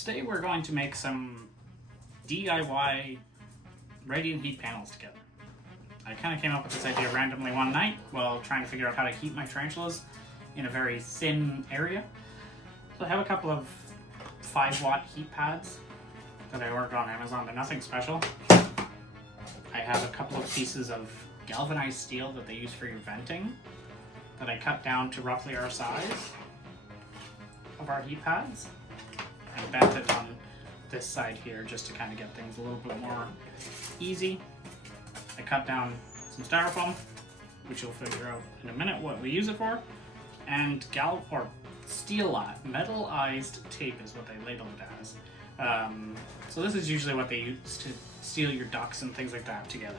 Today we're going to make some DIY radiant heat panels together. I kind of came up with this idea randomly one night while trying to figure out how to heat my tarantulas in a very thin area. So I have a couple of 5-watt heat pads that I ordered on Amazon. They're nothing special. I have a couple of pieces of galvanized steel that they use for your venting that I cut down to roughly our size of our heat pads and bent it on this side here just to kind of get things a little bit more easy. I cut down some styrofoam, which you'll figure out in a minute what we use it for, and metallized tape is what they label it as. So this is usually what they use to seal your ducts and things like that together.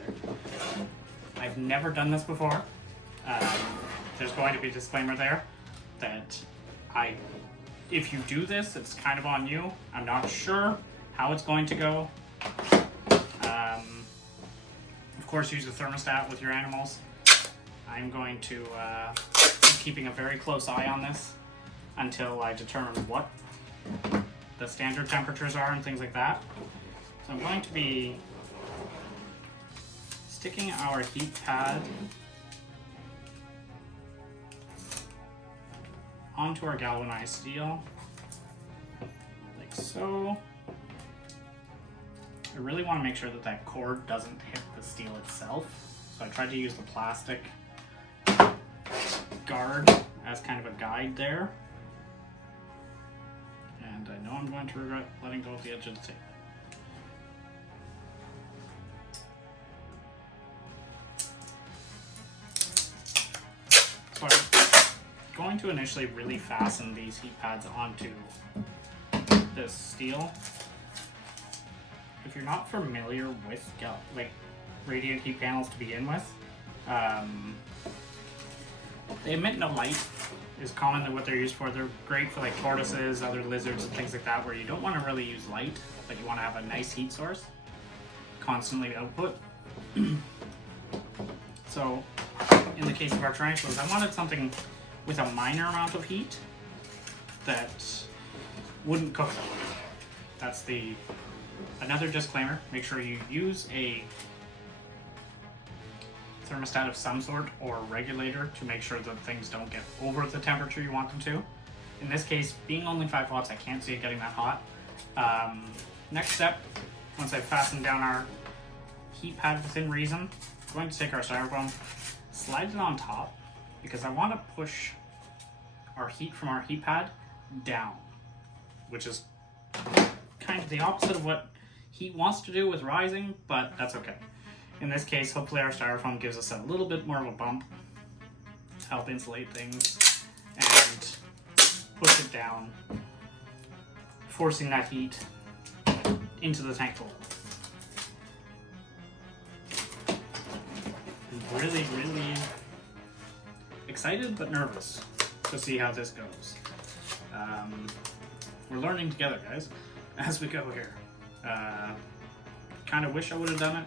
I've never done this before. There's going to be a disclaimer there that if you do this, it's kind of on you. I'm not sure how it's going to go. Of course, use a thermostat with your animals. I'm going to be keeping a very close eye on this until I determine what the standard temperatures are and things like that. So I'm going to be sticking our heat pad onto our galvanized steel, like so. I really want to make sure that that cord doesn't hit the steel itself, so I tried to use the plastic guard as kind of a guide there. And I know I'm going to regret letting go of the edge of the tape. So I'm going to initially really fasten these heat pads onto this steel. If you're not familiar with radiant heat panels to begin with, they emit no light is commonly what they're used for. They're great for like tortoises, other lizards, and things like that, where you don't want to really use light, but you want to have a nice heat source, constantly output. So in the case of our tarantulas, I wanted something with a minor amount of heat that wouldn't cook them. That's another disclaimer. Make sure you use a thermostat of some sort or regulator to make sure that things don't get over the temperature you want them to. In this case, being only 5 watts, I can't see it getting that hot. Next step, once I've fastened down our heat pad within reason, I'm going to take our styrofoam, slide it on top, because I want to push our heat from our heat pad down, which is kind of the opposite of what heat wants to do with rising, but that's okay. In this case, hopefully our styrofoam gives us a little bit more of a bump to help insulate things and push it down, forcing that heat into the tank full. I'm really, really excited but nervous to see how this goes. We're learning together, guys, as we go here. Kind of wish I would have done it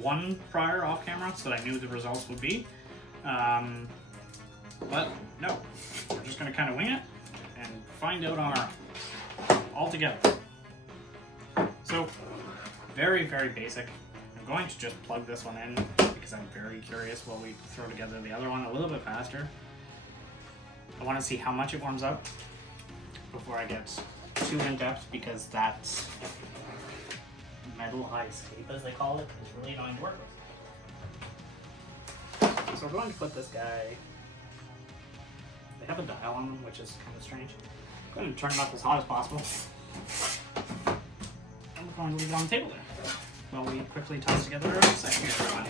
one prior off camera so that I knew the results would be. But no, we're just going to kind of wing it and find out on our own, all together. So, very, very basic. I'm going to just plug this one in because I'm very curious while we throw together the other one a little bit faster. I want to see how much it warms up before I get too in depth, because that metallized tape, as they call it, is really annoying to work with. So we're going to put this guy, they have a dial on them, which is kind of strange. I'm going to turn it up as hot as possible. And we're going to leave it on the table there while we quickly toss together our second one.